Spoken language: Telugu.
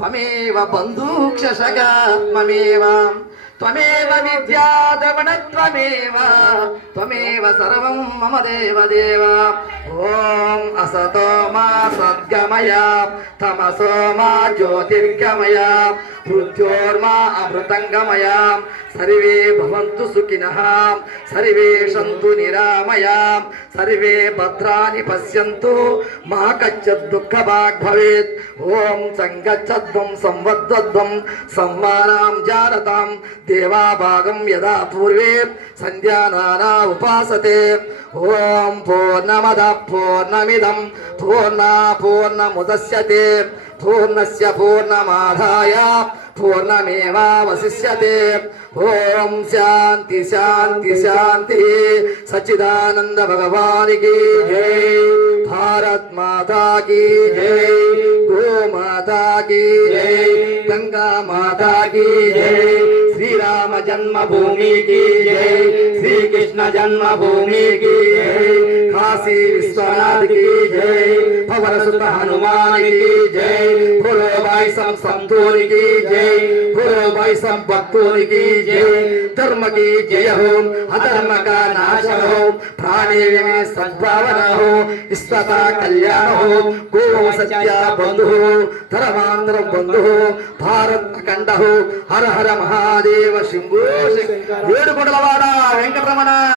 త్వమేవ బంధూక్షసగాత్మమేవ త్వమేవ విద్యాద్రవణత్వమేవ త్వమేవ సర్వం మమ దేవదేవ. ఓం అసతో మా సద్గమయ తమసో మా జ్యోతిర్గమయ మృత్యోర్మా అమృతంగమయ. సర్వే భవంతు సుఖినః సర్వే సంతు నిరామయా సర్వే భద్రాని పశ్యంతు మా కశ్చిద్ దుఃఖభాగ్ భవేత్. ఓం సంగచ్చద్వం సంవద్వద్వం సంవానాం జానతాం దేవాభాగం యదా పూర్వే సంధ్యానానా ఉపాసతే. ఓం పూర్ణమద పూర్ణమిదం పూర్ణా పూర్ణముదస్యతే పూర్ణస్య పూర్ణమాదాయ పూర్ణమేవావశిష్యతే. ఓం శాంతి శాంతి శాంతి. సచ్చిదానంద భగవానికి జై. భారత్ మాతా की जय. गो माता की जय. गंगा माता की जय. श्री राम जन्मभूमि की जय. श्री कृष्ण जन्मभूमि की जय. काशी विश्वनाथ की जय. पवन सुत हनुमान की जय. बोलो भाई सब संतों की जय. बोलो भाई सब भक्तों की जय. धर्म की जय हो अधर्म का नाश हो प्राणी में सद्भावना हो ईश्वता कल्याण हो. गो सत्या बंधु हो धर्मांध्र बंधु हो भारत अखंड हो. हर हर महादेव शंभो. ఏడుకొండలవాడ వెంకటరమణ.